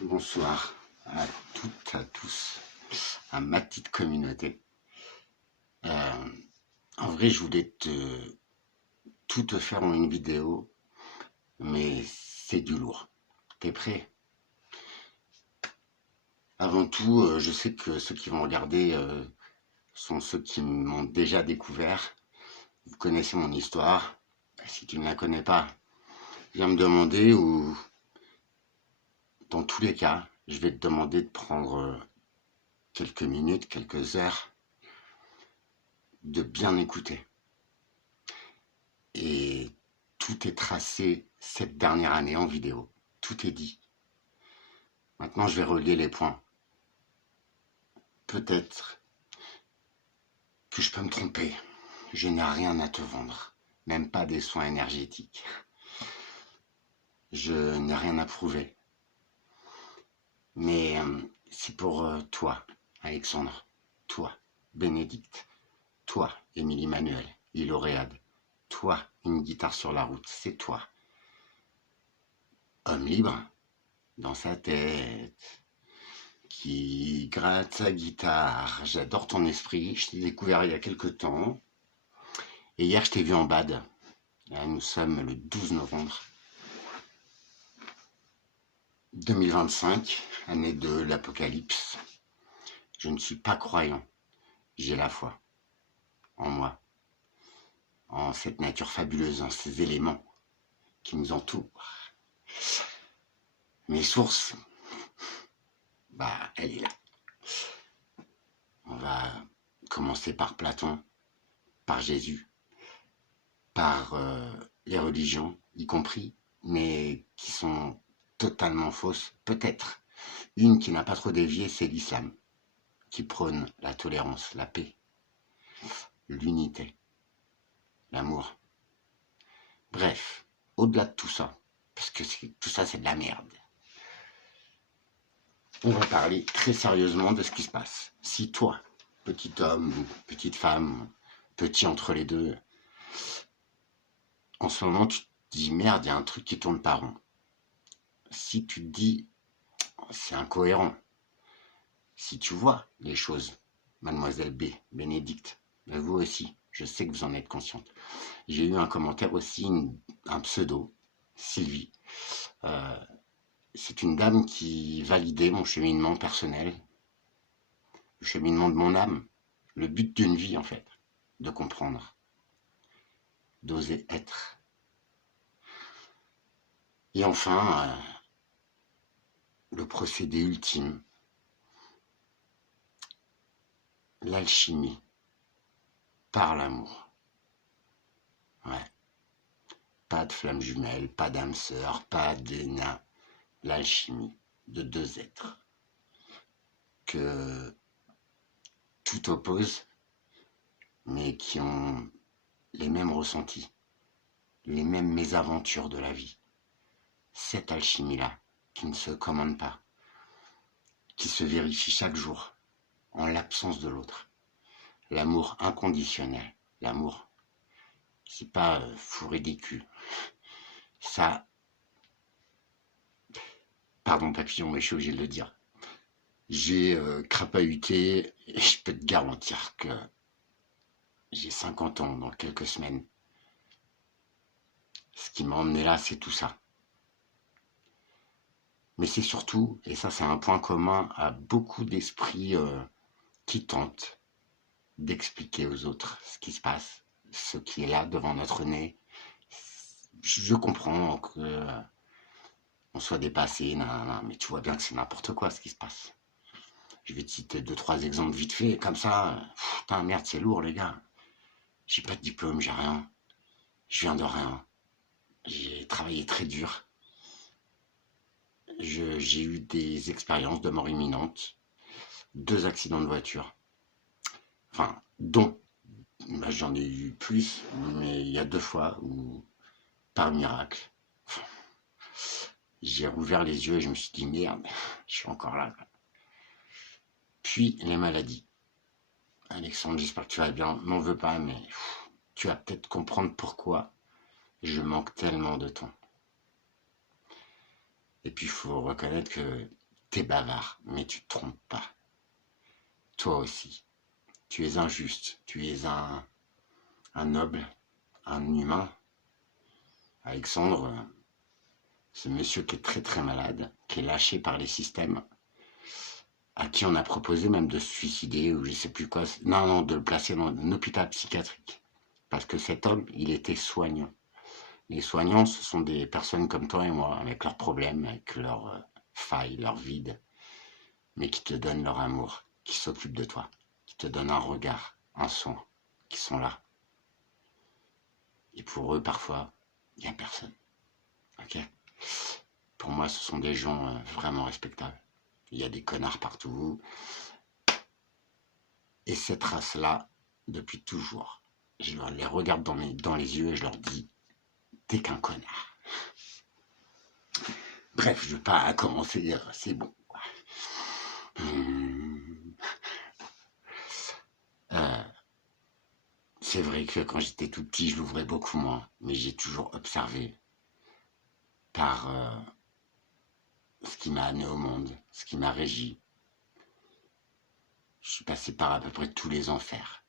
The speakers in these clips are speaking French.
Bonsoir à toutes, à tous, à ma petite communauté. Euh, En vrai, je voulais tout te faire en une vidéo, mais c'est du lourd. T'es prêt? Avant tout, je sais que ceux qui vont regarder sont ceux qui m'ont déjà découvert. Vous connaissez mon histoire. Si tu ne la connais pas, viens me demander ou, dans tous les cas, je vais te demander de prendre quelques minutes, quelques heures, de bien écouter. Et tout est tracé cette dernière année en vidéo. Tout est dit. Maintenant, je vais relier les points. Peut-être que je peux me tromper. Je n'ai rien à te vendre. Même pas des soins énergétiques. Je n'ai rien à prouver. Mais c'est pour toi, Alexandre. Toi, Bénédicte. Toi, Émilie Manuel, Iloréade. Toi, une guitare sur la route. C'est toi. Homme libre, dans sa tête, qui gratte sa guitare. J'adore ton esprit. Je t'ai découvert il y a quelques temps. Et hier, je t'ai vu en bad. Là, nous sommes le 12 novembre 2025, année de l'apocalypse. Je ne suis pas croyant. J'ai la foi en moi, en cette nature fabuleuse, en ces éléments qui nous entourent. Mes sources, elle est là. On va commencer par Platon, par Jésus, par les religions, y compris, mais qui sont totalement fausses. Peut-être une qui n'a pas trop dévié, c'est l'islam, qui prône la tolérance, la paix, l'unité, l'amour. Bref, au-delà de tout ça, parce que tout ça c'est de la merde, on va parler très sérieusement de ce qui se passe. Si toi, petit homme, petite femme, petit entre les deux, en ce moment tu te dis merde, il y a un truc qui tourne pas rond. Si tu te dis c'est incohérent, si tu vois les choses, mademoiselle B, Bénédicte, vous aussi, je sais que vous en êtes consciente. J'ai eu un commentaire aussi, un pseudo, Sylvie. C'est une dame qui validait mon cheminement personnel, le cheminement de mon âme, le but d'une vie en fait, de comprendre, d'oser être. Et enfin, le procédé ultime, l'alchimie par l'amour. Ouais. Pas de flamme jumelle, pas d'âme sœur, pas d'éna. L'alchimie de deux êtres que tout oppose, mais qui ont les mêmes ressentis, les mêmes mésaventures de la vie. Cette alchimie-là, qui ne se commande pas, qui se vérifie chaque jour, en l'absence de l'autre. L'amour inconditionnel, l'amour, c'est pas fourré des culs. Ça, pardon papillon, mais je suis obligé de le dire. J'ai crapahuté et je peux te garantir que j'ai 50 ans dans quelques semaines. Ce qui m'a emmené là, c'est tout ça. Mais c'est surtout, et ça c'est un point commun à beaucoup d'esprits qui tentent d'expliquer aux autres ce qui se passe, ce qui est là devant notre nez. Je comprends que on soit dépassé, mais tu vois bien que c'est n'importe quoi ce qui se passe. Je vais te citer 2-3 exemples vite fait, comme ça. Putain, merde, c'est lourd les gars. J'ai pas de diplôme, j'ai rien. Je viens de rien. J'ai travaillé très dur. J'ai eu des expériences de mort imminente, 2 accidents de voiture. Enfin, dont j'en ai eu plus, mais il y a 2 fois où, par miracle, j'ai rouvert les yeux et je me suis dit merde, je suis encore là. Puis les maladies. Alexandre, j'espère que tu vas bien. M'en veux pas, mais tu vas peut-être comprendre pourquoi je manque tellement de temps. Et puis il faut reconnaître que T'es bavard, mais tu te trompes pas. Toi aussi, tu es injuste, tu es un noble, un humain. Alexandre, ce monsieur qui est très très malade, qui est lâché par les systèmes, à qui on a proposé même de se suicider ou je sais plus quoi. Non, non, de le placer dans un hôpital psychiatrique. Parce que cet homme, il était soignant. Les soignants, ce sont des personnes comme toi et moi, avec leurs problèmes, avec leurs failles, leurs vides, mais qui te donnent leur amour, qui s'occupent de toi, qui te donnent un regard, un son, qui sont là. Et pour eux, parfois, il n'y a personne. Ok? Pour moi, ce sont des gens vraiment respectables. Il y a des connards partout. Et cette race-là, depuis toujours, je les regarde dans les yeux et je leur dis, t'es qu'un connard. Bref, je ne veux pas commencer, c'est bon. C'est vrai que quand j'étais tout petit, je l'ouvrais beaucoup moins, mais j'ai toujours observé par ce qui m'a amené au monde, ce qui m'a régi. Je suis passé par à peu près tous les enfers.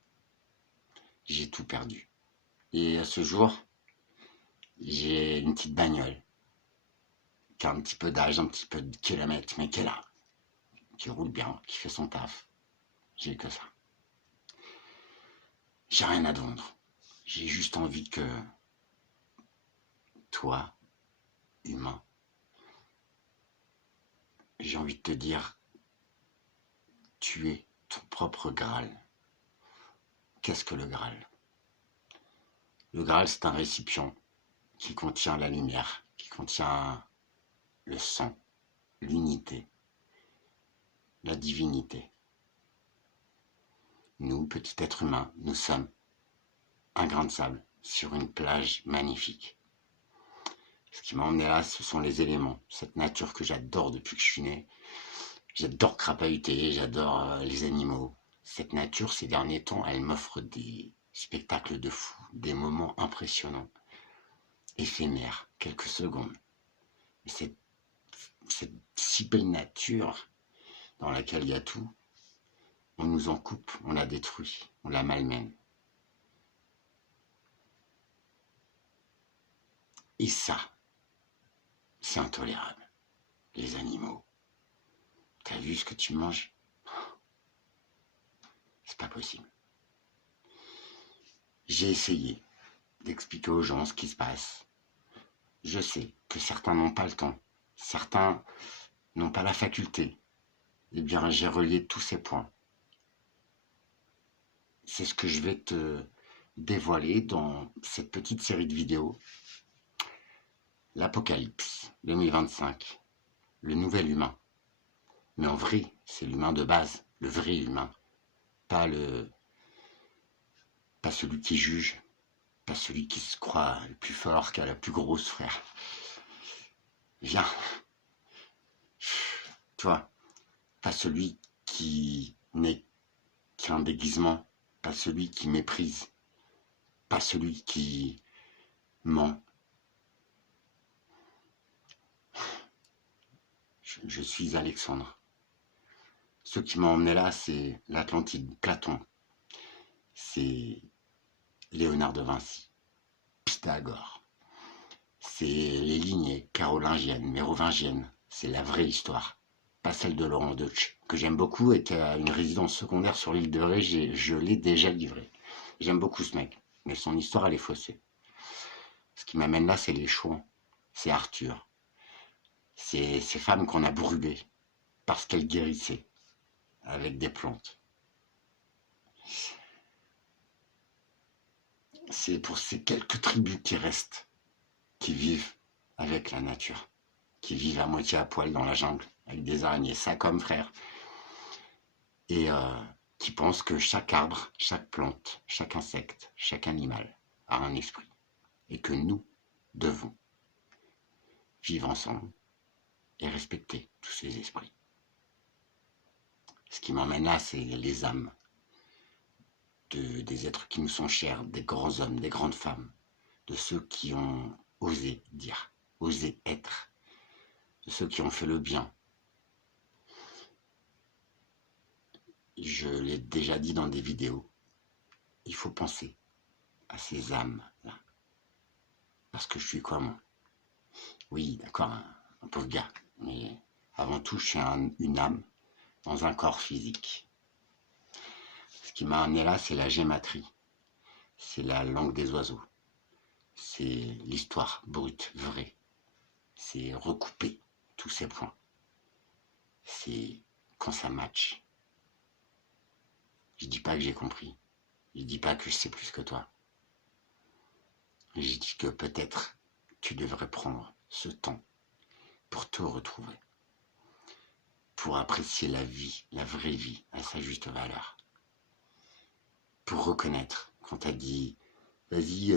J'ai tout perdu. Et à ce jour, j'ai une petite bagnole qui a un petit peu d'âge, un petit peu de kilomètres, mais qui est là, qui roule bien, qui fait son taf. J'ai que ça. J'ai rien à te vendre. J'ai juste envie que toi, humain, j'ai envie de te dire, tu es ton propre Graal. Qu'est-ce que le Graal? Le Graal, c'est un récipient qui contient la lumière, qui contient le sang, l'unité, la divinité. Nous, petits êtres humains, nous sommes un grain de sable sur une plage magnifique. Ce qui m'a emmené là, ce sont les éléments, cette nature que j'adore depuis que je suis né. J'adore crapahuter, j'adore les animaux. Cette nature, ces derniers temps, elle m'offre des spectacles de fou, des moments impressionnants, éphémères, quelques secondes. Et cette si belle nature dans laquelle il y a tout, on nous en coupe, on la détruit, on la malmène. Et ça, c'est intolérable. Les animaux. T'as vu ce que tu manges? C'est pas possible. J'ai essayé d'expliquer aux gens ce qui se passe. Je sais que certains n'ont pas le temps. Certains n'ont pas la faculté. Eh bien, j'ai relié tous ces points. C'est ce que je vais te dévoiler dans cette petite série de vidéos. L'Apocalypse 2025. Le nouvel humain. Mais en vrai, c'est l'humain de base, le vrai humain. Pas celui qui juge, pas celui qui se croit le plus fort, qui a la plus grosse, frère. Viens. Tu vois, pas celui qui n'est qu'un déguisement, pas celui qui méprise, pas celui qui ment. Je suis Alexandre. Ce qui m'a emmené là, c'est l'Atlantide, Platon. C'est Léonard de Vinci, Pythagore. C'est les lignées carolingiennes, mérovingiennes. C'est la vraie histoire, pas celle de Laurent Deutsch, que j'aime beaucoup et qui a une résidence secondaire sur l'île de Ré. Je l'ai déjà livré. J'aime beaucoup ce mec, mais son histoire, elle est faussée. Ce qui m'amène là, c'est les chouans. C'est Arthur. C'est ces femmes qu'on a brûlées parce qu'elles guérissaient avec des plantes. C'est pour ces quelques tribus qui restent, qui vivent avec la nature, qui vivent à moitié à poil dans la jungle, avec des araignées, ça comme frère, et qui pensent que chaque arbre, chaque plante, chaque insecte, chaque animal a un esprit, et que nous devons vivre ensemble et respecter tous ces esprits. Ce qui m'emmène là, c'est les âmes des êtres qui nous sont chers, des grands hommes, des grandes femmes, de ceux qui ont osé dire, osé être, de ceux qui ont fait le bien, Je l'ai déjà dit dans des vidéos, il faut penser à ces âmes-là. Parce que je suis quoi, moi? Oui, d'accord, un pauvre gars. Mais avant tout, je suis une âme dans un corps physique. Ce qui m'a amené là, c'est la gématrie. C'est la langue des oiseaux. C'est l'histoire brute, vraie. C'est recouper tous ces points. C'est quand ça match. Je dis pas que j'ai compris. Je dis pas que je sais plus que toi. Je dis que peut-être tu devrais prendre ce temps pour te retrouver. Pour apprécier la vie, la vraie vie, à sa juste valeur. Pour reconnaître quand t'as dit vas-y,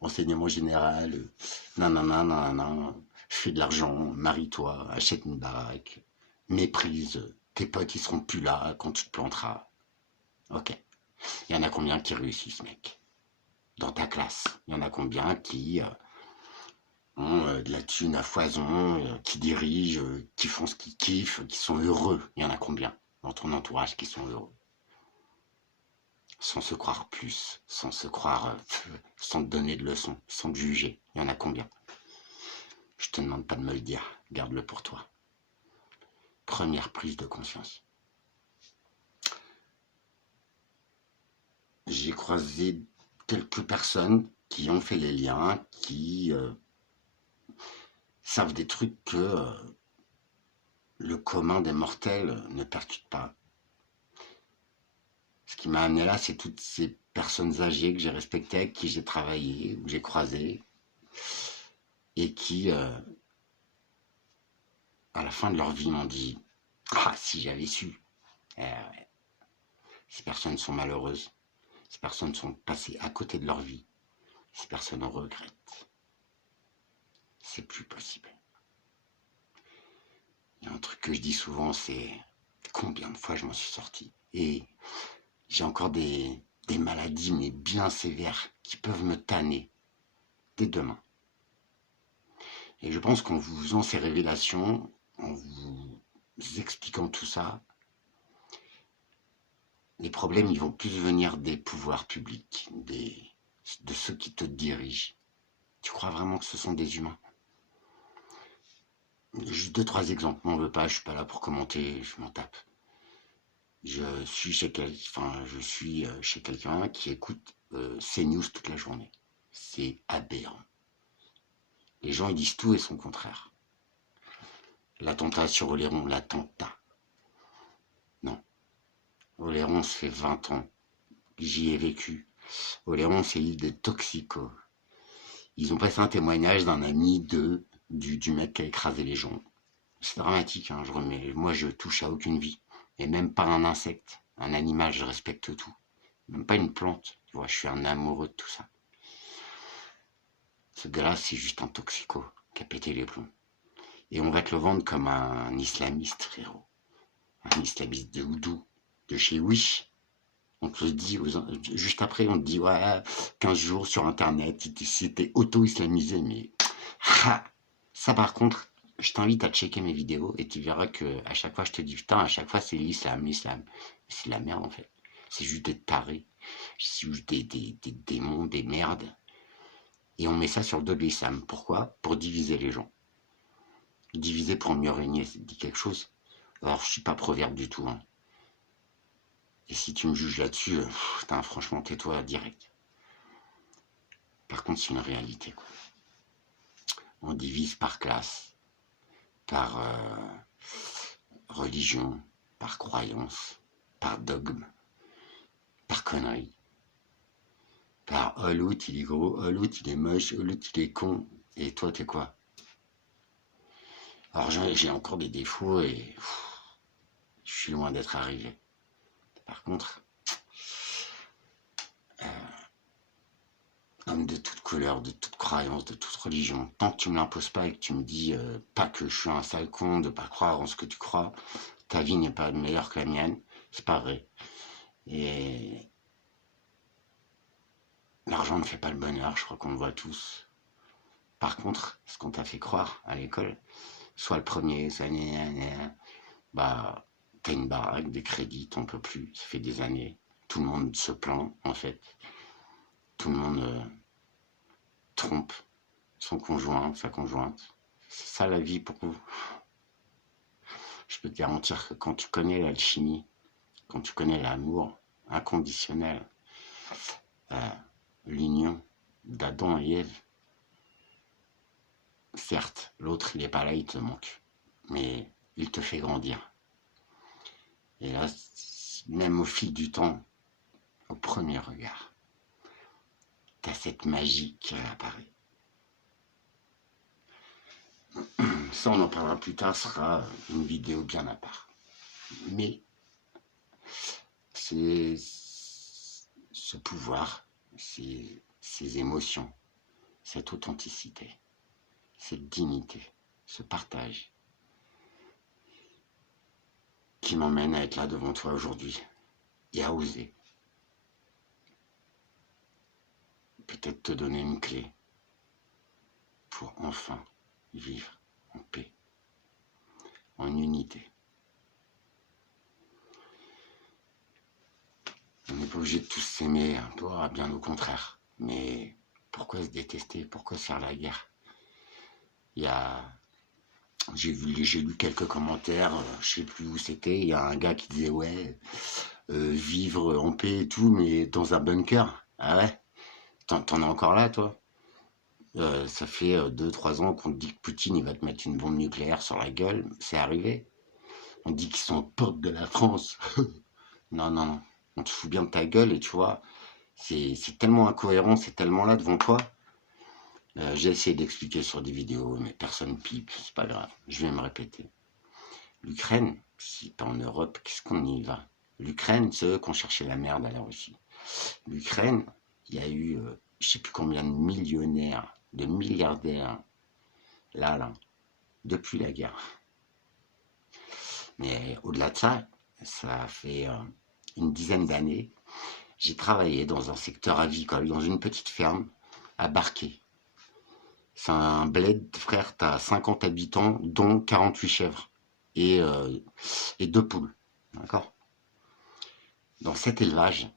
enseignement général, nanana, nanana, fais de l'argent, marie-toi, achète une baraque, méprise, tes potes ils seront plus là quand tu te planteras. Ok. Il y en a combien qui réussissent, mec? Dans ta classe, il y en a combien qui ont de la thune à foison, qui dirigent, qui font ce qu'ils kiffent, qui sont heureux? Il y en a combien dans ton entourage qui sont heureux? Sans se croire plus, sans se croire, sans te donner de leçons, sans te juger. Il y en a combien? Je te demande pas de me le dire, garde-le pour toi. Première prise de conscience. J'ai croisé quelques personnes qui ont fait les liens, qui savent des trucs que le commun des mortels ne percute pas. Ce qui m'a amené là, c'est toutes ces personnes âgées que j'ai respectées, avec qui j'ai travaillé, que j'ai croisées, et qui, à la fin de leur vie, m'ont dit « Ah, si j'avais su !» Ouais. Ces personnes sont malheureuses. Ces personnes sont passées à côté de leur vie. Ces personnes regrettent. C'est plus possible. Il y a un truc que je dis souvent, c'est combien de fois je m'en suis sorti. Et j'ai encore des maladies, mais bien sévères, qui peuvent me tanner dès demain. Et je pense qu'en vous faisant ces révélations, en vous expliquant tout ça, les problèmes, ils vont plus venir des pouvoirs publics, de ceux qui te dirigent. Tu crois vraiment que ce sont des humains? Juste 2-3 exemples, m'en veux pas, je suis pas là pour commenter, je m'en tape. Je suis chez quelqu'un qui écoute CNews toute la journée. C'est aberrant. Les gens, ils disent tout et son contraire. L'attentat sur Oléron, l'attentat. Non. Oléron, ça fait 20 ans. J'y ai vécu. Oléron, c'est l'île des toxicos. Ils ont passé un témoignage d'un ami du mec qui a écrasé les gens. C'est dramatique, hein, moi je touche à aucune vie. Et même pas un insecte, un animal, je respecte tout. Même pas une plante, tu vois, je suis un amoureux de tout ça. Ce gars-là, c'est juste un toxico qui a pété les plombs. Et on va te le vendre comme un islamiste, frérot. Un islamiste de houdou, de chez Wish. On te le dit, juste après, on te dit, ouais, 15 jours sur Internet, c'était auto-islamisé, mais... Ça, par contre, je t'invite à checker mes vidéos et tu verras que à chaque fois, je te dis, putain, à chaque fois, c'est l'islam. C'est de la merde, en fait. C'est juste des tarés. C'est juste des démons, des merdes. Et on met ça sur le dos de l'islam. Pourquoi? Pour diviser les gens. Diviser pour mieux régner, ça te dit quelque chose? Alors, je suis pas proverbe du tout, hein. Et si tu me juges là-dessus, putain, franchement, tais-toi direct. Par contre, c'est une réalité, quoi. On divise par classe, par religion, par croyance, par dogme, par connerie, par oh l'autre il est gros, oh l'autre il est moche, oh l'autre il est con, et toi t'es quoi? Alors j'ai encore des défauts et je suis loin d'être arrivé. Par contre, homme de toute couleur, de toute croyance, de toute religion, tant que tu me l'imposes pas et que tu me dis pas que je suis un sale con, de pas croire en ce que tu crois, ta vie n'est pas meilleure que la mienne, c'est pas vrai. Et l'argent ne fait pas le bonheur, je crois qu'on le voit tous. Par contre, ce qu'on t'a fait croire à l'école, soit le premier, soit bah T'as une baraque, des crédits, t'en peux plus, ça fait des années. Tout le monde se plaint, en fait. Tout le monde trompe son conjoint, sa conjointe. C'est ça la vie pour vous. Je peux te garantir que quand tu connais l'alchimie, quand tu connais l'amour inconditionnel, l'union d'Adam et Ève, certes, l'autre il n'est pas là, il te manque, mais il te fait grandir. Et là, même au fil du temps, au premier regard, t'as cette magie qui réapparaît. Ça, on en parlera plus tard, ce sera une vidéo bien à part. Mais c'est ce pouvoir, ces émotions, cette authenticité, cette dignité, ce partage qui m'emmène à être là devant toi aujourd'hui et à oser. Peut-être te donner une clé pour enfin vivre en paix, en unité. On n'est pas obligé de tous s'aimer, bien au contraire. Mais pourquoi se détester? Pourquoi se faire la guerre? J'ai lu quelques commentaires, je sais plus où c'était, il y a un gars qui disait ouais, vivre en paix et tout, mais dans un bunker. Ah ouais? T'en es encore là, toi? Ça fait 2-3 ans qu'on te dit que Poutine il va te mettre une bombe nucléaire sur la gueule, c'est arrivé. On dit qu'ils sont aux portes de la France. Non, non, non. On te fout bien de ta gueule et tu vois, c'est tellement incohérent, c'est tellement là devant toi. J'ai essayé d'expliquer sur des vidéos, mais personne pipe, c'est pas grave, je vais me répéter. L'Ukraine, si t'es en Europe, qu'est-ce qu'on y va? L'Ukraine, c'est eux qui ont cherché la merde à la Russie. L'Ukraine, il y a eu, je sais plus combien de millionnaires, de milliardaires, là, depuis la guerre. Mais au-delà de ça, ça fait une dizaine d'années, j'ai travaillé dans un secteur avicole, dans une petite ferme à Barquet. C'est un bled, frère, t'as 50 habitants, dont 48 chèvres et 2 poules. D'accord? Dans cet élevage,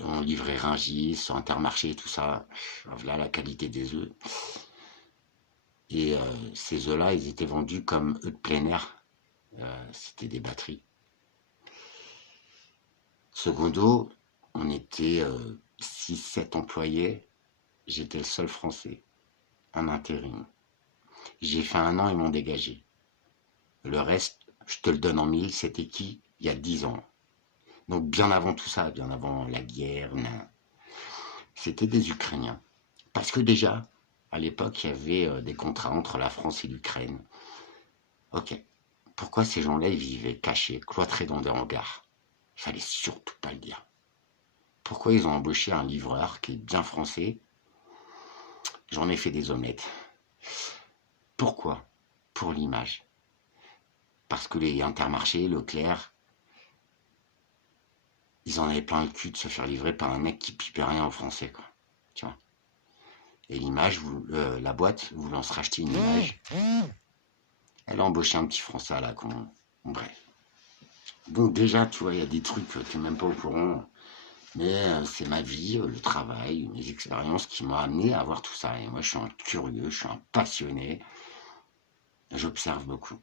on livrait Rungis, sur Intermarché, tout ça. Voilà la qualité des œufs. Et ces œufs-là, ils étaient vendus comme œufs de plein air. C'était des batteries. Secondo, on était 6-7 employés. J'étais le seul Français, en intérim. J'ai fait 1 an, ils m'ont dégagé. Le reste, je te le donne en mille, c'était qui? Il y a 10 ans. Donc bien avant tout ça, bien avant la guerre, c'était des Ukrainiens. Parce que déjà, à l'époque, il y avait des contrats entre la France et l'Ukraine. Ok, pourquoi ces gens-là, ils vivaient cachés, cloîtrés dans des hangars? Il fallait surtout pas le dire. Pourquoi ils ont embauché un livreur qui est bien français? J'en ai fait des omelettes. Pourquoi? Pour l'image. Parce que les Intermarchés, Leclerc, ils en avaient plein le cul de se faire livrer par un mec qui pipait rien en français, quoi. Tu vois. Et l'image, la boîte, voulant se racheter une image, elle a embauché un petit français à la con. Bref. Donc déjà, tu vois, il y a des trucs que tu n'es même pas au courant. Mais c'est ma vie, le travail, mes expériences qui m'ont amené à voir tout ça. Et moi, je suis un curieux, je suis un passionné. J'observe beaucoup.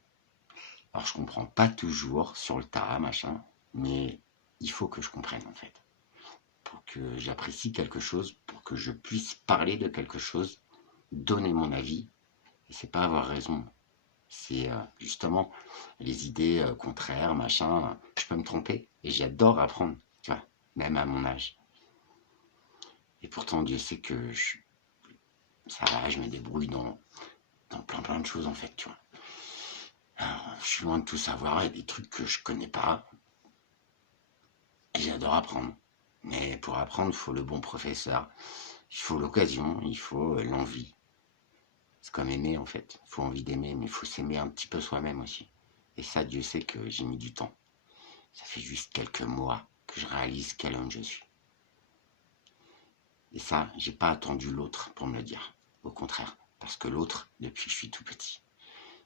Alors, je comprends pas toujours sur le tas, machin, mais il faut que je comprenne, en fait. Pour que j'apprécie quelque chose, pour que je puisse parler de quelque chose, donner mon avis. Et c'est pas avoir raison. C'est justement les idées contraires, machin. Je peux me tromper. Et j'adore apprendre, tu vois, même à mon âge. Et pourtant, Dieu sait que ça va, je me débrouille dans plein de choses, en fait, tu vois. Alors, je suis loin de tout savoir, il y a des trucs que je connais pas. Et j'adore apprendre. Mais pour apprendre, il faut le bon professeur. Il faut l'occasion, il faut l'envie. C'est comme aimer, en fait. Il faut envie d'aimer, mais il faut s'aimer un petit peu soi-même aussi. Et ça, Dieu sait que j'ai mis du temps. Ça fait juste quelques mois que je réalise quel homme je suis. Et ça, j'ai pas attendu l'autre pour me le dire. Au contraire, parce que l'autre, depuis que je suis tout petit,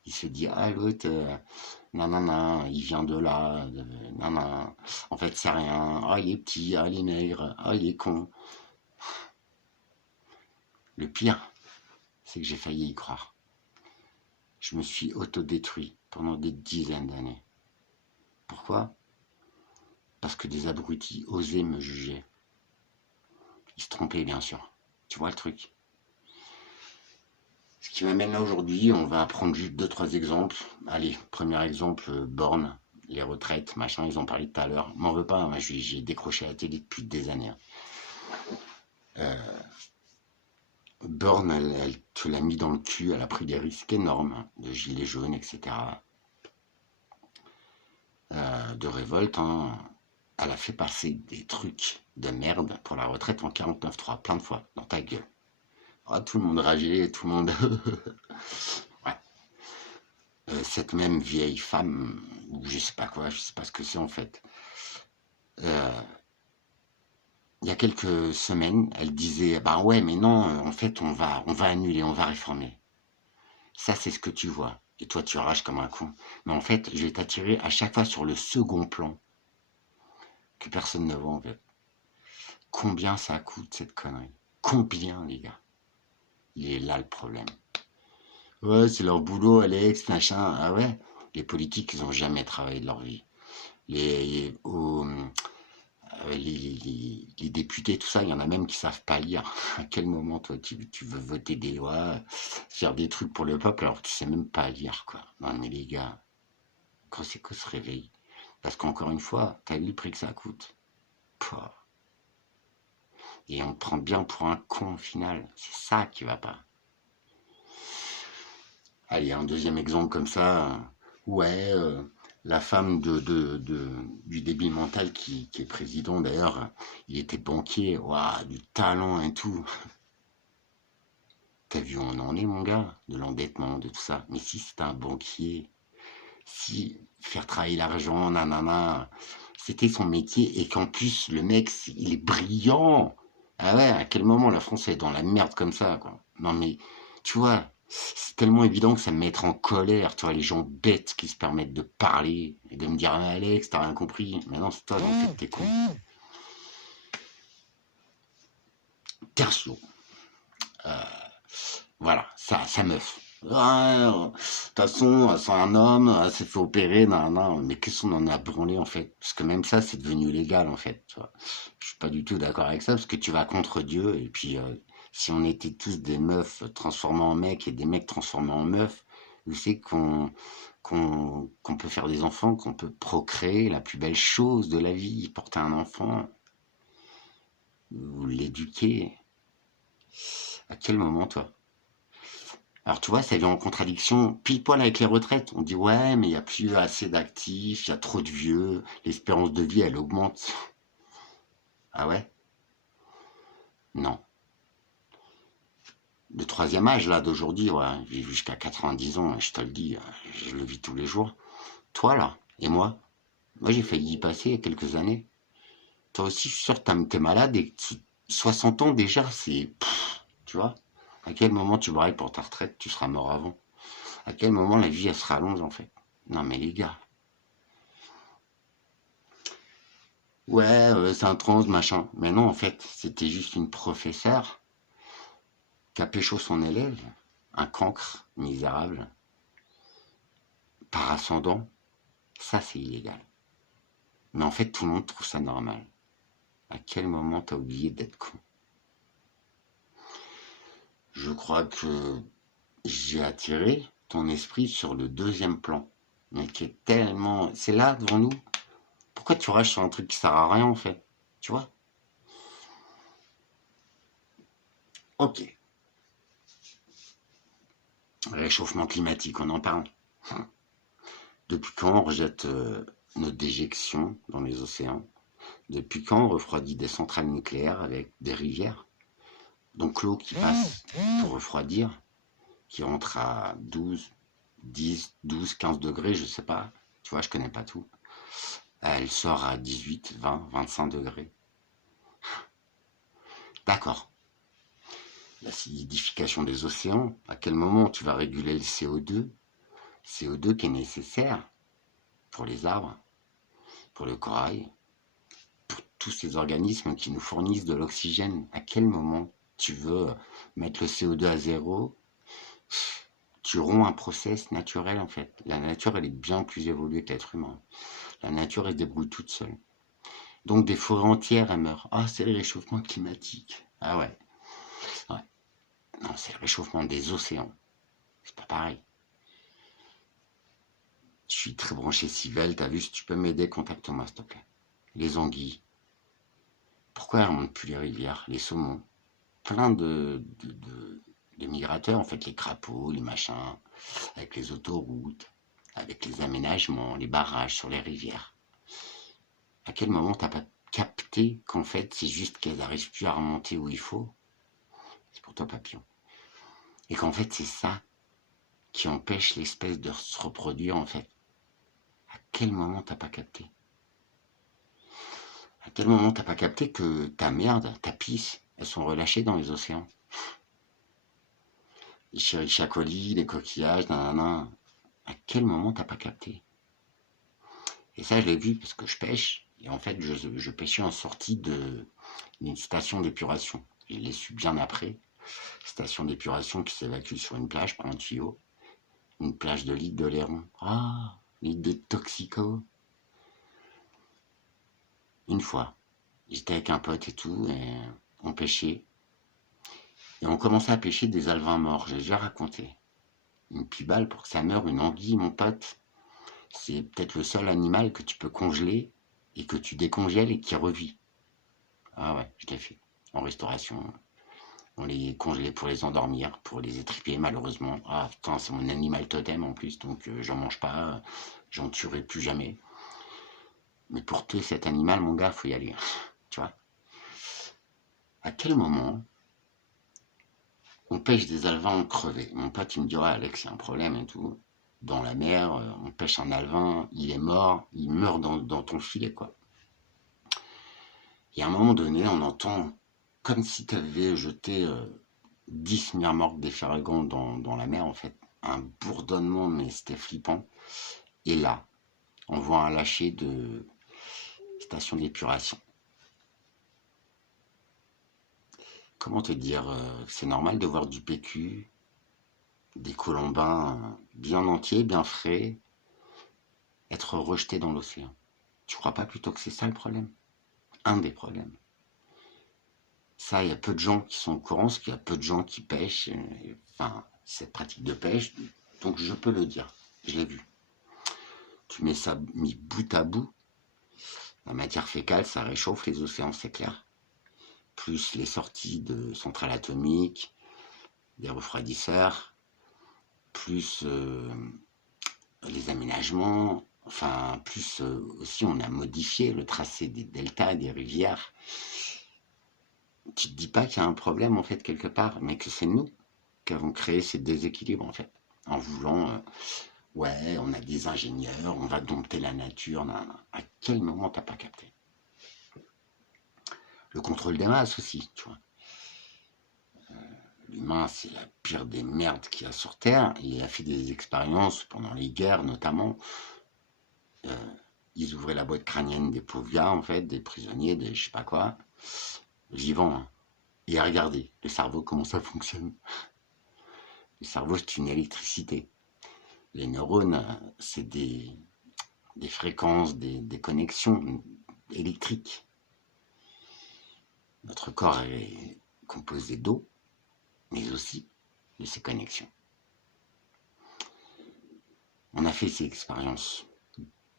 Il se dit, ah l'autre, non, non, non, il vient de là, non, non, en fait c'est rien, ah il est petit, ah il est maigre, ah il est con. Le pire, c'est que j'ai failli y croire. Je me suis autodétruit pendant des dizaines d'années. Pourquoi? Parce que des abrutis osaient me juger. Ils se trompaient bien sûr. Tu vois le truc? Ce qui m'amène là aujourd'hui, on va prendre juste deux, trois exemples. Allez, premier exemple, Borne, les retraites, machin, ils ont parlé tout à l'heure. M'en veux pas, hein, moi j'ai décroché la télé depuis des années. Borne, elle te l'a mis dans le cul, elle a pris des risques énormes, hein, de gilets jaunes, etc. De révolte, hein. Elle a fait passer des trucs de merde pour la retraite en 49.3, plein de fois, dans ta gueule. Oh, tout le monde rageait, tout le monde... ouais. Cette même vieille femme, ou je sais pas quoi, je sais pas ce que c'est en fait. Euh, il y a quelques semaines, elle disait, bah ouais, mais non, en fait, on va annuler, on va réformer. Ça, c'est ce que tu vois. Et toi, tu rages comme un con. Mais en fait, je vais t'attirer à chaque fois sur le second plan que personne ne voit en fait. Combien ça coûte cette connerie? Combien, les gars? Il est là le problème. Ouais, c'est leur boulot, Alex, machin. Ah ouais? Les politiques, ils ont jamais travaillé de leur vie. Les, aux, les députés, tout ça, il y en a même qui savent pas lire. À quel moment, toi, tu veux voter des lois, faire des trucs pour le peuple, alors que tu sais même pas lire, quoi. Non, mais les gars, quand c'est qu'on se réveille? Parce qu'encore une fois, t'as vu le prix que ça coûte? Pouah. Et on te prend bien pour un con au final. C'est ça qui va pas. Allez, un deuxième exemple comme ça. Ouais, la femme du débile mental qui est président, d'ailleurs, il était banquier. Waouh, du talent et tout. T'as vu où on en est, mon gars? De l'endettement, de tout ça. Mais si c'est un banquier, si faire travailler l'argent, nanana, c'était son métier et qu'en plus, le mec, il est brillant. Ah ouais, à quel moment la France est dans la merde comme ça, quoi? Non, mais, tu vois, c'est tellement évident que ça me mettrait en colère, tu vois, les gens bêtes qui se permettent de parler et de me dire, ah, Alex, t'as rien compris. Mais non, c'est toi, en fait, t'es con. Tertio. Voilà, ça, sa meuf. Ah, de toute façon, c'est un homme, elle s'est fait opérer, non, non, mais qu'est-ce qu'on en a branlé en fait? Parce que même ça, c'est devenu légal en fait. Tu vois. Je suis pas du tout d'accord avec ça, parce que tu vas contre Dieu, et puis si on était tous des meufs transformées en mecs et des mecs transformés en meufs, je sais qu'on peut faire des enfants, qu'on peut procréer, la plus belle chose de la vie, porter un enfant, ou l'éduquer. À quel moment, toi? Alors tu vois, ça vient en contradiction pile poil avec les retraites. On dit ouais, mais il n'y a plus assez d'actifs, il y a trop de vieux, l'espérance de vie, elle augmente. Ah ouais? Non. Le troisième âge, là, d'aujourd'hui, ouais, j'ai vu jusqu'à 90 ans, je te le dis, je le vis tous les jours. Toi, là, et moi j'ai failli y passer il y a quelques années. Toi aussi, je suis sûr que t'es malade et que 60 ans déjà, c'est... Tu vois? À quel moment tu brailles pour ta retraite, tu seras mort avant? À quel moment la vie, elle se rallonge, en fait? Non mais les gars, ouais, c'est un trans, machin. Mais non, en fait, c'était juste une professeure qui a pécho son élève, un cancre misérable, par ascendant. Ça, c'est illégal. Mais en fait, tout le monde trouve ça normal. À quel moment t'as oublié d'être con? Je crois que j'ai attiré ton esprit sur le deuxième plan, mais qui est tellement... C'est là, devant nous. Pourquoi tu rages sur un truc qui sert à rien, en fait? Tu vois? Ok. Réchauffement climatique, on en parle. Depuis quand on rejette nos déjections dans les océans? Depuis quand on refroidit des centrales nucléaires avec des rivières? Donc l'eau qui passe pour refroidir, qui rentre à 12, 10, 12, 15 degrés, je sais pas. Tu vois, je connais pas tout. Elle sort à 18, 20, 25 degrés. D'accord. L'acidification des océans, à quel moment tu vas réguler le CO2? CO2 qui est nécessaire pour les arbres, pour le corail, pour tous ces organismes qui nous fournissent de l'oxygène. À quel moment tu veux mettre le CO2 à zéro? Tu romps un process naturel en fait. La nature, elle est bien plus évoluée que l'être humain. La nature, elle se débrouille toute seule. Donc des forêts entières, elles meurent. Ah, c'est le réchauffement climatique. Ah ouais. Ouais. Non, c'est le réchauffement des océans. C'est pas pareil. Je suis très branché Civelle, t'as vu, si tu peux m'aider, contacte-moi s'il te plaît. Les anguilles. Pourquoi elles remontent plus les rivières? Les saumons. Plein de migrateurs, en fait, les crapauds, les machins, avec les autoroutes, avec les aménagements, les barrages sur les rivières. À quel moment t'as pas capté qu'en fait, c'est juste qu'elles n'arrivent plus à remonter où il faut? C'est pour toi, papillon. Et qu'en fait, c'est ça qui empêche l'espèce de se reproduire, en fait. À quel moment t'as pas capté? À quel moment t'as pas capté que ta merde, ta pisse, elles sont relâchées dans les océans? Les chérichacolis, les coquillages, nanana. À quel moment t'as pas capté? Et ça, je l'ai vu parce que je pêche. Et en fait, je pêchais en sortie d'une station d'épuration. Et je l'ai su bien après. Station d'épuration qui s'évacue sur une plage par un tuyau. Une plage de litres de lairon. Ah, litres de toxico. Une fois, j'étais avec un pote et tout, et on pêchait. Et on commençait à pêcher des alevins morts, j'ai déjà raconté. Une pibale pour que ça meure, une anguille, mon pote. C'est peut-être le seul animal que tu peux congeler et que tu décongèles et qui revit. Ah ouais, je l'ai fait. En restauration, on les congelait pour les endormir, pour les étriper malheureusement. Ah putain, c'est mon animal totem en plus, donc j'en mange pas, j'en tuerai plus jamais. Mais pour tuer cet animal, mon gars, faut y aller. Tu vois? À quel moment on pêche des alevins crevés? Mon pote, il me dit, ouais, Alex, il y a un problème et tout. Dans la mer, on pêche un alevin, il est mort, il meurt dans ton filet, quoi. Et à un moment donné, on entend comme si tu avais jeté 10 miremorques des ferragons dans la mer, en fait. Un bourdonnement, mais c'était flippant. Et là, on voit un lâcher de station d'épuration. Comment te dire, c'est normal de voir du PQ, des colombins bien entiers, bien frais, être rejetés dans l'océan. Tu crois pas plutôt que c'est ça le problème? Un des problèmes. Ça, il y a peu de gens qui sont au courant, parce qu'il y a peu de gens qui pêchent, enfin, cette pratique de pêche, donc je peux le dire, je l'ai vu. Tu mets ça mis bout à bout, la matière fécale, ça réchauffe les océans, c'est clair. Plus les sorties de centrales atomiques, des refroidisseurs, plus les aménagements, enfin, plus aussi on a modifié le tracé des deltas, des rivières. Tu te dis pas qu'il y a un problème en fait quelque part, mais que c'est nous qui avons créé ces déséquilibres en fait, en voulant, ouais, on a des ingénieurs, on va dompter la nature, nan, nan. À quel moment t'as pas capté? Le contrôle des masses aussi, tu vois. L'humain, c'est la pire des merdes qu'il y a sur Terre. Il a fait des expériences pendant les guerres notamment. Ils ouvraient la boîte crânienne des pauvres gars, en fait, des prisonniers, des je sais pas quoi, vivants, hein. Et à regarder le cerveau, comment ça fonctionne. Le cerveau, c'est une électricité. Les neurones, c'est des fréquences, des connexions électriques. Notre corps est composé d'eau, mais aussi de ces connexions. On a fait ces expériences,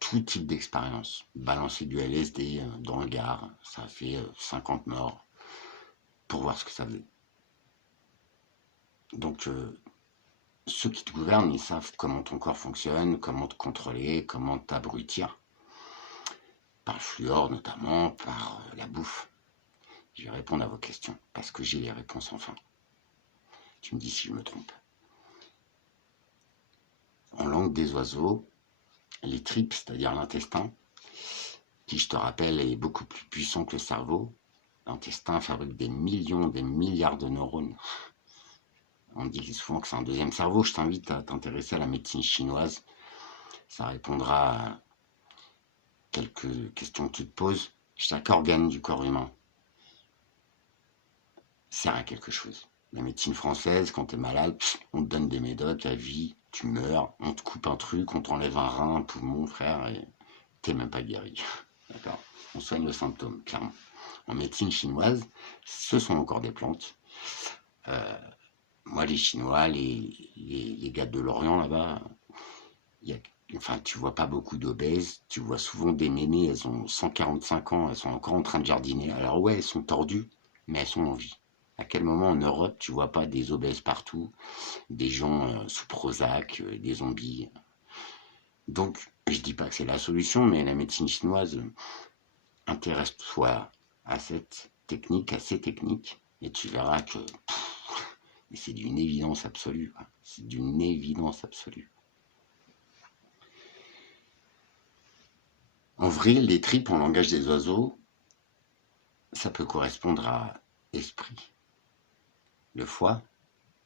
tout type d'expériences. Balancer du LSD dans le Gard, ça a fait 50 morts, pour voir ce que ça faisait. Donc, ceux qui te gouvernent, ils savent comment ton corps fonctionne, comment te contrôler, comment t'abrutir. Par le fluor notamment, par la bouffe. Je vais répondre à vos questions, parce que j'ai les réponses enfin. Tu me dis si je me trompe. En langue des oiseaux, les tripes, c'est-à-dire l'intestin, qui je te rappelle est beaucoup plus puissant que le cerveau. L'intestin fabrique des millions, des milliards de neurones. On dit souvent que c'est un deuxième cerveau. Je t'invite à t'intéresser à la médecine chinoise. Ça répondra à quelques questions que tu te poses. Chaque organe du corps humain sert à quelque chose. La médecine française, quand t'es malade, on te donne des médocs à vie, tu meurs, on te coupe un truc, on t'enlève un rein, un poumon, frère, et t'es même pas guéri. D'accord? On soigne le symptôme, clairement. En médecine chinoise, ce sont encore des plantes. Moi, les Chinois, les gars de l'Orient, là-bas, enfin, tu vois pas beaucoup d'obèses, tu vois souvent des mémés, elles ont 145 ans, elles sont encore en train de jardiner. Alors ouais, elles sont tordues, mais elles sont en vie. À quel moment en Europe, tu vois pas des obèses partout, des gens sous Prozac, des zombies? Donc, je dis pas que c'est la solution, mais la médecine chinoise, intéresse-toi à cette technique, à ces techniques, et tu verras que c'est d'une évidence absolue. C'est d'une évidence absolue. En vrai, les tripes en langage des oiseaux, ça peut correspondre à esprit. Le foie,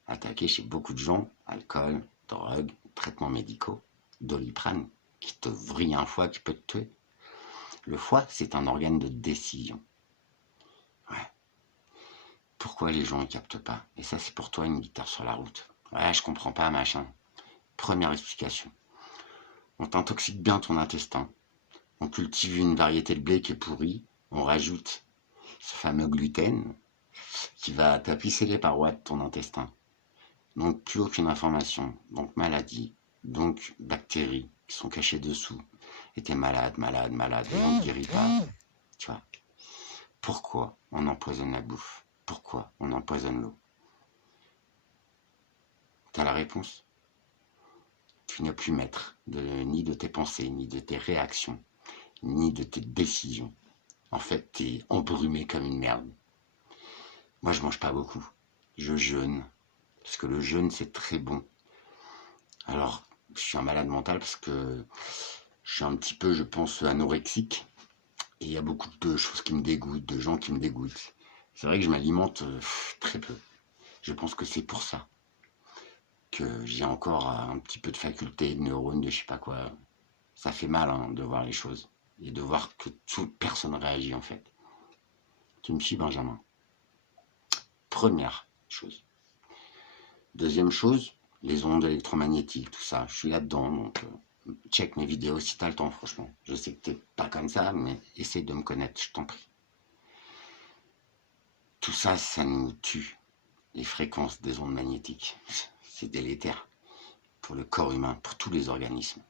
attaqué chez beaucoup de gens, alcool, drogue, traitements médicaux, Doliprane, qui te vrille un foie, qui peut te tuer. Le foie, c'est un organe de décision. Ouais. Pourquoi les gens ne captent pas? Et ça, c'est pour toi une guitare sur la route. Ouais, je comprends pas, machin. Première explication. On t'intoxique bien ton intestin. On cultive une variété de blé qui est pourrie. On rajoute ce fameux gluten qui va tapisser les parois de ton intestin. Donc plus aucune information. Donc maladie. Donc bactéries qui sont cachées dessous. Et t'es malade, malade, malade. Et on ne guérit pas. Tu vois. Pourquoi on empoisonne la bouffe? Pourquoi on empoisonne l'eau? T'as la réponse? Tu n'es plus maître ni de tes pensées, ni de tes réactions, ni de tes décisions. En fait, t'es embrumé comme une merde. Moi, je mange pas beaucoup. Je jeûne. Parce que le jeûne, c'est très bon. Alors, je suis un malade mental parce que je suis un petit peu, je pense, anorexique. Et il y a beaucoup de choses qui me dégoûtent, de gens qui me dégoûtent. C'est vrai que je m'alimente très peu. Je pense que c'est pour ça que j'ai encore un petit peu de faculté, de neurones, de je sais pas quoi. Ça fait mal hein, de voir les choses. Et de voir que personne réagit en fait. Tu me suis, Benjamin? Première chose. Deuxième chose, les ondes électromagnétiques, tout ça. Je suis là-dedans, donc check mes vidéos si t'as le temps, franchement. Je sais que t'es pas comme ça, mais essaye de me connaître, je t'en prie. Tout ça, ça nous tue. Les fréquences des ondes magnétiques, c'est délétère pour le corps humain, pour tous les organismes.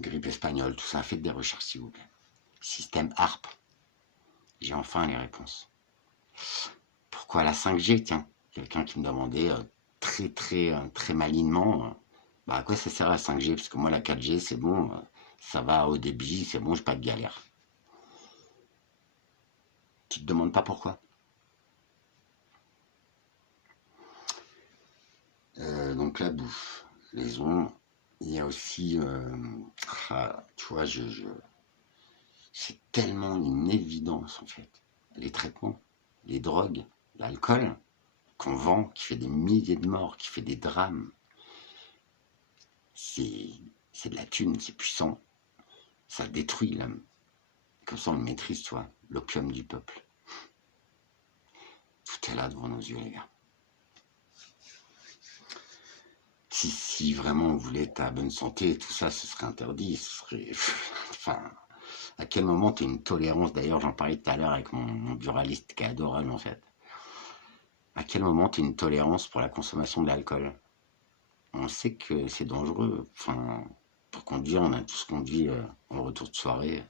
Grippe espagnole, tout ça, faites des recherches s'il vous plaît. Système HARP, j'ai enfin les réponses. Pourquoi la 5G, tiens? Quelqu'un qui me demandait très malignement, bah à quoi ça sert la 5G? Parce que moi la 4G c'est bon, ça va au débit, c'est bon, j'ai pas de galère. Tu te demandes pas pourquoi? Donc la bouffe, les ondes, il y a aussi, tu vois, c'est tellement une évidence en fait. Les traitements, les drogues, l'alcool qu'on vend, qui fait des milliers de morts, qui fait des drames, c'est de la thune, c'est puissant, ça détruit l'homme. Comme ça on le maîtrise, tu vois, l'opium du peuple. Tout est là devant nos yeux, les gars. Si vraiment on voulait ta bonne santé, tout ça, ce serait interdit, ce serait... Enfin, à quel moment tu as une tolérance? D'ailleurs, j'en parlais tout à l'heure avec mon buraliste qui est adorable, en fait. À quel moment tu as une tolérance pour la consommation de l'alcool? On sait que c'est dangereux. Enfin, pour conduire, on a tous conduit en retour de soirée.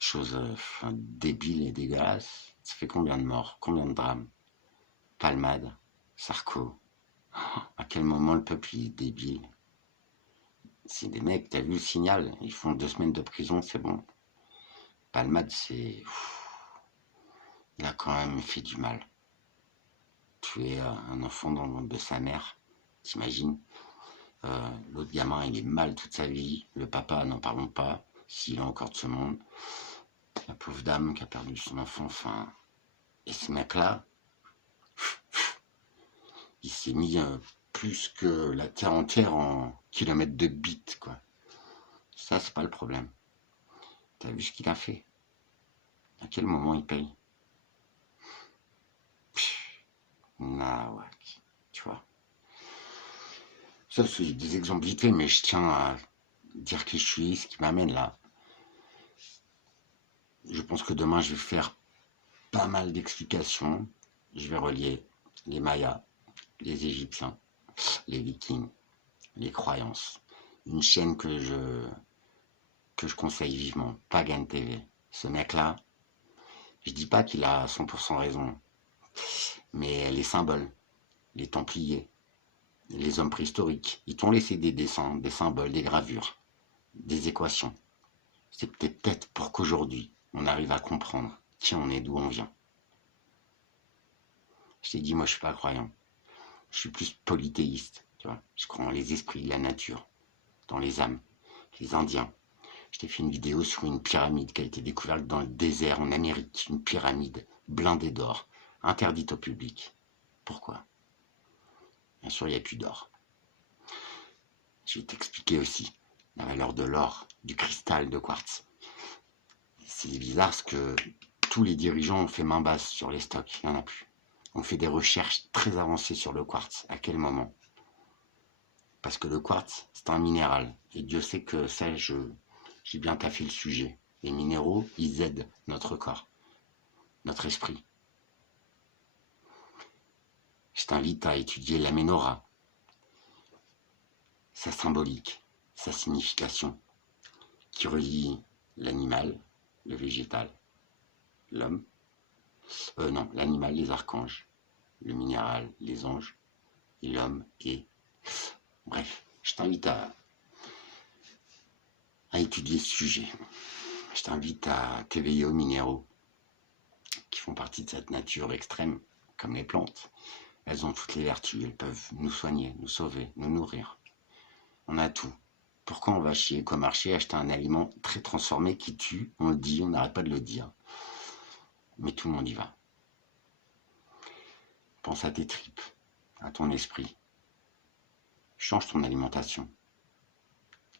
Chose débile et dégueulasse. Ça fait combien de morts? Combien de drames? Palmade, Sarko. À quel moment le peuple il est débile? C'est des mecs, t'as vu le signal? Ils font 2 semaines de prison, c'est bon. Palmade, c'est... Il a quand même fait du mal. Tuer un enfant dans le ventre de sa mère, t'imagines? L'autre gamin, il est mal toute sa vie. Le papa, n'en parlons pas, s'il est encore de ce monde. La pauvre dame qui a perdu son enfant, enfin... Et ce mec-là, Il s'est mis plus que la terre entière en kilomètres de bits, quoi. Ça, c'est pas le problème. T'as vu ce qu'il a fait? À quel moment il paye? Nawak, tu vois. Ça, c'est des exemples vite faits, mais je tiens à dire qui je suis, ce qui m'amène là. Je pense que demain, je vais faire pas mal d'explications. Je vais relier les Mayas, les Égyptiens, les Vikings, les croyances. Une chaîne que je conseille vivement, Pagan TV. Ce mec-là, je dis pas qu'il a 100% raison, mais les symboles, les Templiers, les hommes préhistoriques, ils t'ont laissé des dessins, des symboles, des gravures, des équations. C'est peut-être pour qu'aujourd'hui, on arrive à comprendre qui on est, d'où on vient. Je t'ai dit, moi, je suis pas croyant. Je suis plus polythéiste, tu vois. Je crois en les esprits, la nature, dans les âmes, les Indiens. Je t'ai fait une vidéo sur une pyramide qui a été découverte dans le désert en Amérique. Une pyramide blindée d'or, interdite au public. Pourquoi? Bien sûr, il n'y a plus d'or. Je vais t'expliquer aussi la valeur de l'or, du cristal de quartz. C'est bizarre parce que tous les dirigeants ont fait main basse sur les stocks, il n'y en a plus. On fait des recherches très avancées sur le quartz. À quel moment? Parce que le quartz, c'est un minéral. Et Dieu sait que ça, j'ai bien taffé le sujet. Les minéraux, ils aident notre corps, notre esprit. Je t'invite à étudier la ménorah, sa symbolique, sa signification, qui relie l'animal, le végétal, l'homme. Non, l'animal, les archanges, le minéral, les anges, et l'homme et... Bref, je t'invite à étudier ce sujet. Je t'invite à t'éveiller aux minéraux qui font partie de cette nature extrême, comme les plantes. Elles ont toutes les vertus, elles peuvent nous soigner, nous sauver, nous nourrir. On a tout. Pourquoi on va chez Ecomarché acheter un aliment très transformé qui tue? On le dit, on n'arrête pas de le dire. Mais tout le monde y va. Pense à tes tripes, à ton esprit. Change ton alimentation.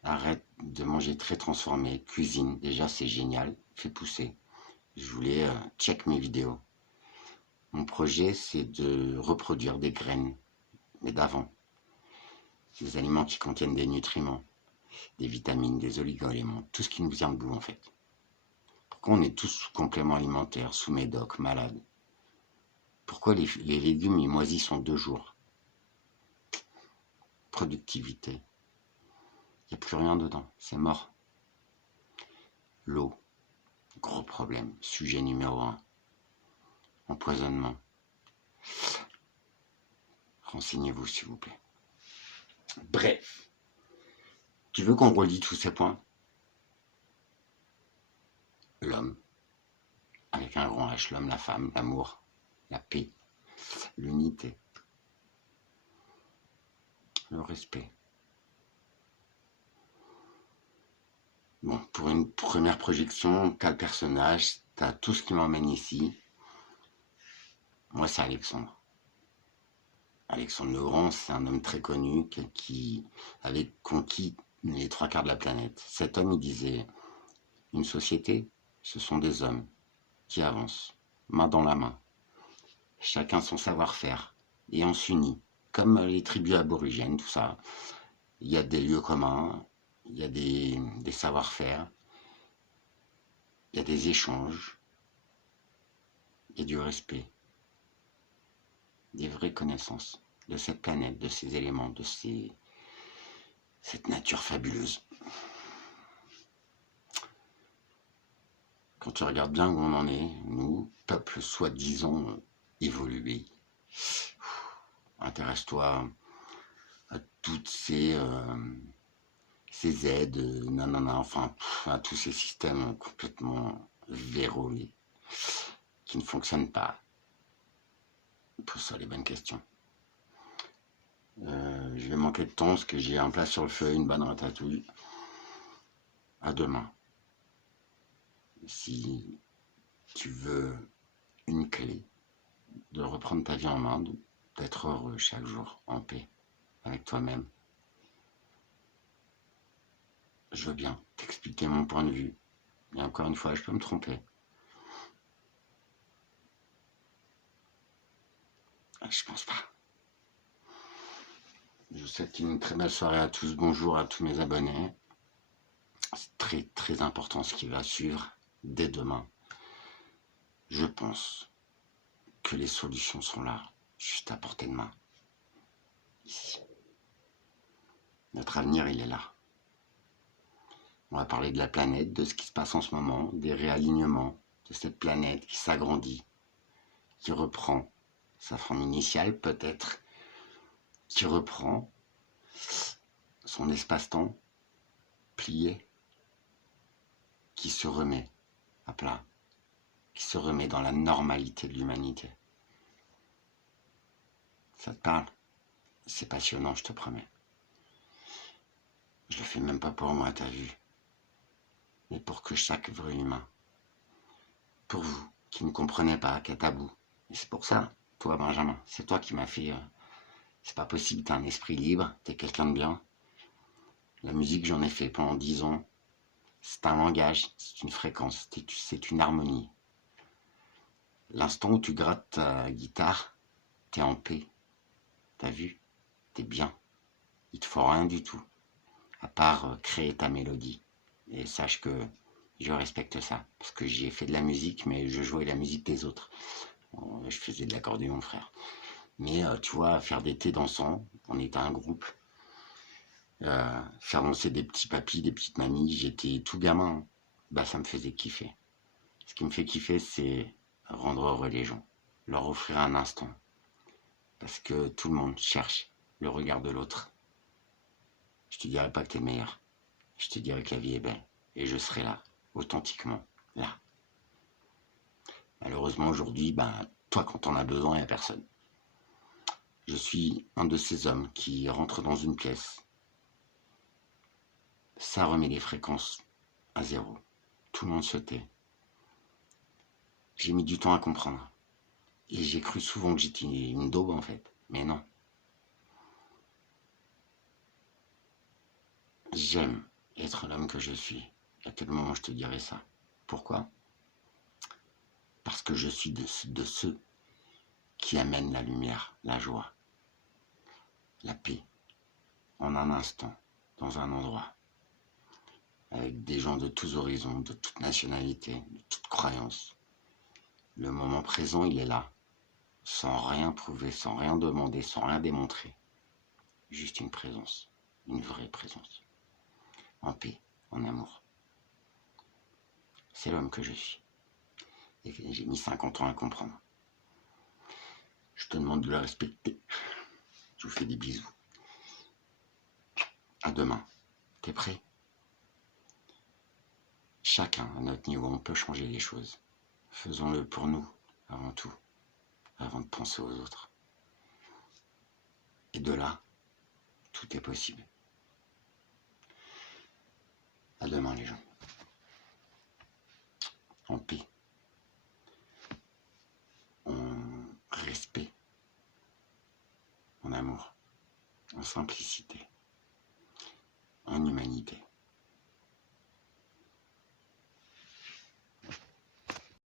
Arrête de manger très transformé. Cuisine, déjà c'est génial. Fais pousser. Je voulais check mes vidéos. Mon projet, c'est de reproduire des graines, mais d'avant. Des aliments qui contiennent des nutriments, des vitamines, des oligo-éléments, tout ce qui nous vient de bout en fait. Pourquoi on est tous sous compléments alimentaires, sous médoc, malades? Pourquoi les légumes ils moisissent en 2 jours? Productivité. Il n'y a plus rien dedans, c'est mort. L'eau, gros problème, sujet numéro 1. Empoisonnement. Renseignez-vous s'il vous plaît. Bref, tu veux qu'on relie tous ces points? L'homme, avec un grand H, l'homme, la femme, l'amour, la paix, l'unité, le respect. Bon, pour une première projection, t'as le personnage, t'as tout ce qui m'emmène ici. Moi, c'est Alexandre. Alexandre le Grand, c'est un homme très connu qui avait conquis les 3/4 de la planète. Cet homme, il disait, une société, ce sont des hommes qui avancent, main dans la main, chacun son savoir-faire, et on s'unit, comme les tribus aborigènes, tout ça. Il y a des lieux communs, il y a des savoir-faire, il y a des échanges, il y a du respect, des vraies connaissances de cette planète, de ces éléments, de cette nature fabuleuse. Quand tu regardes bien où on en est, nous, peuple soi-disant évolué, intéresse-toi à toutes ces aides, nanana, enfin, à tous ces systèmes complètement verrouillés qui ne fonctionnent pas. Pose-toi les bonnes questions. Je vais manquer de temps parce que j'ai un plat sur le feu, une bonne ratatouille. À demain. Si tu veux une clé de reprendre ta vie en main, d'être heureux chaque jour, en paix, avec toi-même. Je veux bien t'expliquer mon point de vue. Et encore une fois, je peux me tromper. Je pense pas. Je vous souhaite une très belle soirée à tous. Bonjour à tous mes abonnés. C'est très très important ce qui va suivre dès demain. Je pense que les solutions sont là, juste à portée de main. Ici. Notre avenir, il est là. On va parler de la planète, de ce qui se passe en ce moment, des réalignements de cette planète qui s'agrandit, qui reprend sa forme initiale peut-être, qui reprend son espace-temps plié, qui se remet à plat, qui se remet dans la normalité de l'humanité. Ça te parle? C'est passionnant, je te promets. Je le fais même pas pour moi, t'as vu, mais pour que chaque vrai humain, pour vous qui ne comprenez pas, qu'à tabou, et c'est pour ça, toi Benjamin, c'est toi qui m'as fait... c'est pas possible, t'as un esprit libre, t'es quelqu'un de bien. La musique, j'en ai fait pendant 10 ans. C'est un langage, c'est une fréquence, c'est une harmonie. L'instant où tu grattes ta guitare, t'es en paix. T'as vu? T'es bien. Il te faut rien du tout, à part créer ta mélodie. Et sache que je respecte ça, parce que j'y ai fait de la musique, mais je jouais la musique des autres. Je faisais de l'accordéon, frère. Mais tu vois, faire des thés dansants, on était un groupe. Faire danser des petits papis, des petites mamies, j'étais tout gamin. Bah, ça me faisait kiffer. Ce qui me fait kiffer, c'est rendre heureux les gens, leur offrir un instant. Parce que tout le monde cherche le regard de l'autre. Je te dirai pas que t'es le meilleur. Je te dirai que la vie est belle. Et je serai là, authentiquement, là. Malheureusement, aujourd'hui, ben, toi, quand on a besoin, il n'y a personne. Je suis un de ces hommes qui rentre dans une pièce. Ça remet les fréquences à zéro. Tout le monde se tait. J'ai mis du temps à comprendre. Et j'ai cru souvent que j'étais une daube, en fait. Mais non. J'aime être l'homme que je suis. À quel moment je te dirai ça? Pourquoi? Parce que je suis de ceux qui amènent la lumière, la joie, la paix, en un instant, dans un endroit, avec des gens de tous horizons, de toute nationalité, de toute croyance. Le moment présent, il est là, sans rien prouver, sans rien demander, sans rien démontrer. Juste une présence, une vraie présence, en paix, en amour. C'est l'homme que je suis. Et j'ai mis 50 ans à comprendre. Je te demande de le respecter. Je vous fais des bisous. À demain. T'es prêt? Chacun, à notre niveau, on peut changer les choses. Faisons-le pour nous, avant tout, avant de penser aux autres. Et de là, tout est possible. À demain, les gens. En paix. En respect. En amour. En simplicité. En humanité.